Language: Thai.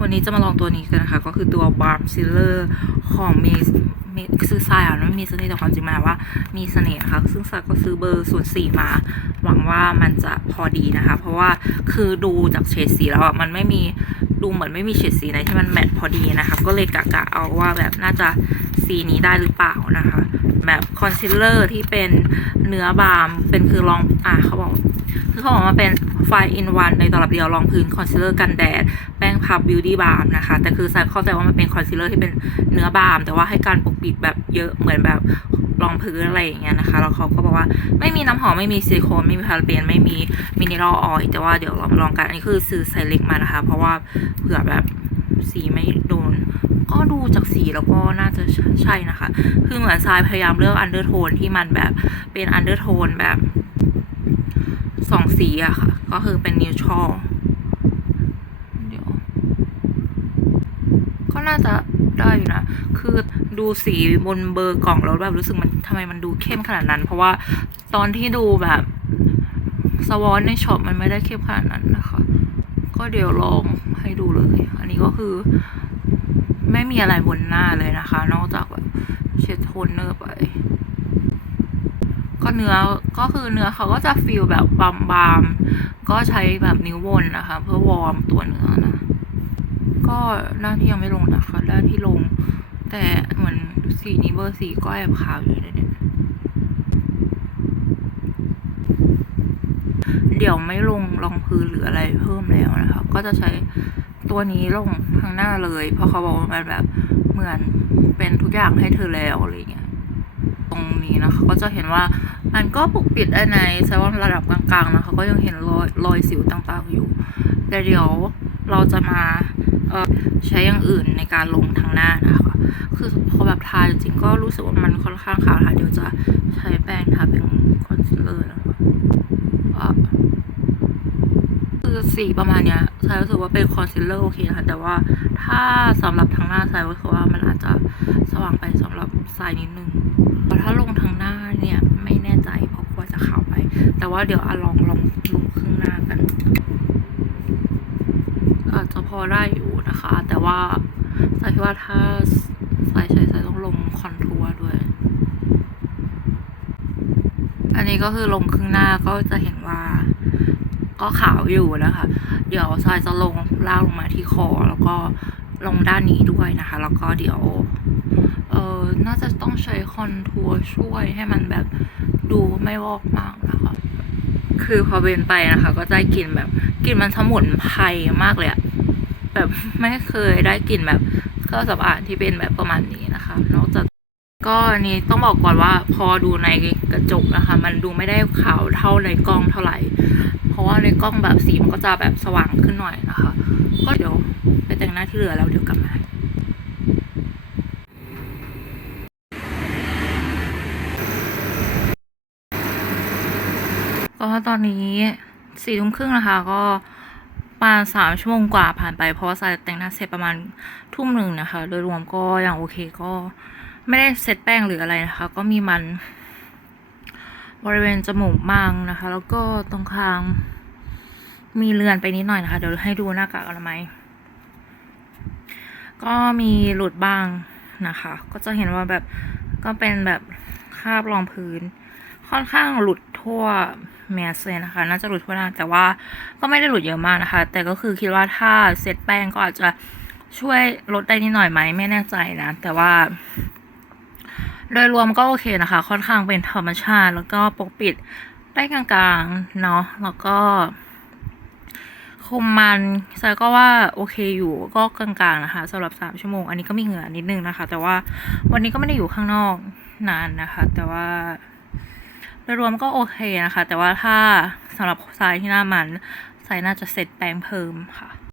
วันนี้จะมาลองตัวนี้กันนะคะ ก็คือตัว Barb Sealer ของ มีมีคือทรายอะมันมีเสน่ห์แต่ความจริงมาว่ามีเสน่ห์นะคะซึ่งทรายก็ซื้อเบอร์ส่วนสี่มา หวังว่ามันจะพอดีนะคะ เพราะว่าคือดูจากเฉดสีแล้วอะมันไม่มีดูเหมือนไม่มีเฉดสีไหนที่มันแมทพอดีนะคะ ก็เลยกะกะเอาว่าแบบน่าจะสีนี้ได้หรือเปล่านะคะ แบบคอนซีลเลอร์ที่เป็นเนื้อบามเป็นคือรองอะเขาบอกคือเขาบอกมาเป็นไฟอินวันในตลับเดียวรองพื้นคอนซีลเลอร์กันแดด แป้งพับบิวตี้บาล์มนะคะ แต่คือซายเข้าใจว่ามันเป็นคอนซีลเลอร์ที่เป็นเนื้อบาล์มแต่ว่าให้การปกปิดแบบเยอะเหมือนแบบรองพื้นอะไรอย่างเงี้ยนะคะแล้วเขาก็บอกว่าไม่มีน้ำหอมไม่มีซิลิโคนไม่มีพาราเบนไม่มีมินอรัลออยแต่ว่าเดี๋ยวเราลองกันอันนี้คือซื้อไซส์เล็กมานะคะ เพราะว่าเผื่อแบบสีไม่โดนก็ดูจากสีแล้วก็น่าจะใช่นะคะ คือเหมือนทรายพยายามเลือกอันเดอร์โทนที่มันแบบเป็นอันเดอร์โทนแบบสองสีอะค่ะ ก็คือเป็นนิวทรัลเดี๋ยว ก็น่าจะ ได้อยู่นะ คือดูสีบนเบอร์กล่องแล้วแบบรู้สึกมันทำไมมันดูเข้มขนาดนั้น เพราะว่าตอนที่ดูแบบสวอนในช็อปมันไม่ได้เข้มขนาดนั้นนะคะ ก็เดี๋ยวลองให้ดูเลย อันนี้ก็คือ ไม่มีอะไรบนหน้าเลยนะคะ นอกจากแบบเช็ดโทนเนอร์ไป ก็เนื้อก็คือเนื้อเขาก็จะฟีลแบบบามบามๆก็ใช้แบบนิ้ววนนะคะ เพื่อวอร์มตัวเนื้อนะ ก็ด้านที่ยังไม่ลงนะคะด้านที่ลง แต่เหมือนสีนี้เบอร์สีก็แอบขาวอยู่เลยเนี่ยเดี๋ยวไม่ลงรองพื้นหรืออะไรเพิ่มแล้วนะคะ ก็จะใช้ตัวนี้ลงทางหน้าเลย เพราะเขาบอกว่ามันแบบเหมือนเป็นทุกอย่างให้เธอแล้วอะไรเงี้ย ตรงนี้นะคะ ก็จะเห็นว่ามันก็ปกปิดได้ในไซว่าระดับกลางๆนะคะ ก็ยังเห็นรอยรอยสิวต่างๆอยู่ แต่เดี๋ยว เราจะมาใช้อย่างอื่นในการลงทางหน้านะคะ คือพอแบบทาจริงก็รู้สึกว่ามันค่อนข้างขาวค่ะ เดี๋ยวจะใช้แป้งทาเป็นคอนซีลเลอร์นะคะคือสีประมาณเนี้ยใช้รู้สึกว่าเป็นคอนซีลเลอร์โอเคนะคะแต่ว่าถ้าสำหรับทางหน้าใช้รู้สึกว่ามันอาจจะสว่างไปสำหรับสายนิดนึงแต่ถ้าลงทางหน้าเนี่ยไม่แน่ใจเพราะกลัวจะขาวไป แต่ว่าเดี๋ยวอะลองลองลงครึ่งหน้ากัน อาจจะ พอได้อยู่นะคะ แต่ว่าสายคิดว่าถ้าสายใช้สายต้องลงคอนทัวร์ด้วย อันนี้ก็คือลงครึ่งหน้าก็จะเห็นว่าก็ขาวอยู่นะคะ เดี๋ยวสายจะลงล่าลงมาที่คอ แล้วก็ลงด้านนี้ด้วยนะคะ แล้วก็เดี๋ยวเออน่าจะต้องใช้คอนทัวร์ช่วยให้มันแบบดูไม่วอกมากนะคะ คือพอเวนไปนะคะ ก็ได้กลิ่นแบบกลิ่นมันสมุนไพรมากเลยอะ แบบไม่เคยได้กลิ่นแบบเครื่องสำอางที่เป็นแบบประมาณนี้นะคะ นอกจากก็นนี้ต้องบอกก่อนว่าพอดูในกระจกนะคะ มันดูไม่ได้ขาวเท่าในกล้องเท่าไหร่ เพราะว่าในกล้องแบบสีมันก็จะแบบสว่างขึ้นหน่อยนะคะ ก็เดี๋ยวไปแต่งหน้าที่เหลือแล้วเดี๋ยวกลับมาก็ตอนนี้สี่ทุ่มครึ่งนะคะ ก็ ประมาณสามชั่วโมงกว่าผ่านไป เพราะว่าสายแต่งหน้าเสร็จประมาณทุ่มหนึ่งนะคะ โดยรวมก็อย่างโอเคก็ไม่ได้เซตแป้งหรืออะไรนะคะ ก็มีมันบริเวณจมูกบ้างนะคะ แล้วก็ตรงคางมีเลือนไปนิดหน่อยนะคะ เดี๋ยวให้ดูหน้ากากอนามัยก็มีหลุดบ้างนะคะ ก็จะเห็นว่าแบบก็เป็นแบบคราบรองพื้น ค่อนข้างหลุดทั่ว แมสเลยนะคะ น่าจะหลุดทั่วหน้าแต่ว่าก็ไม่ได้หลุดเยอะมากนะคะ แต่ก็คือคิดว่าถ้าเซตแป้งก็อาจจะช่วยลดได้นิดหน่อยไหมไม่แน่ใจนะ แต่ว่า โดยรวมก็โอเคนะคะ ค่อนข้างเป็นธรรมชาติ แล้วก็ปกปิดได้กลางๆเนาะแล้วก็คุมมันซายก็ว่าโอเคอยู่ก็กลางๆนะคะสำหรับสามชั่วโมง อันนี้ก็มีเหงื่อนิดนึงนะคะ แต่ว่าวันนี้ก็ไม่ได้อยู่ข้างนอกนานนะคะ แต่ว่า ยรวมก็โอเคนะคะ แต่ว่าถ้าสำหรับทรายที่หน้ามันทรายน่าจะเสร็จแปรงเพิ่มค่ะ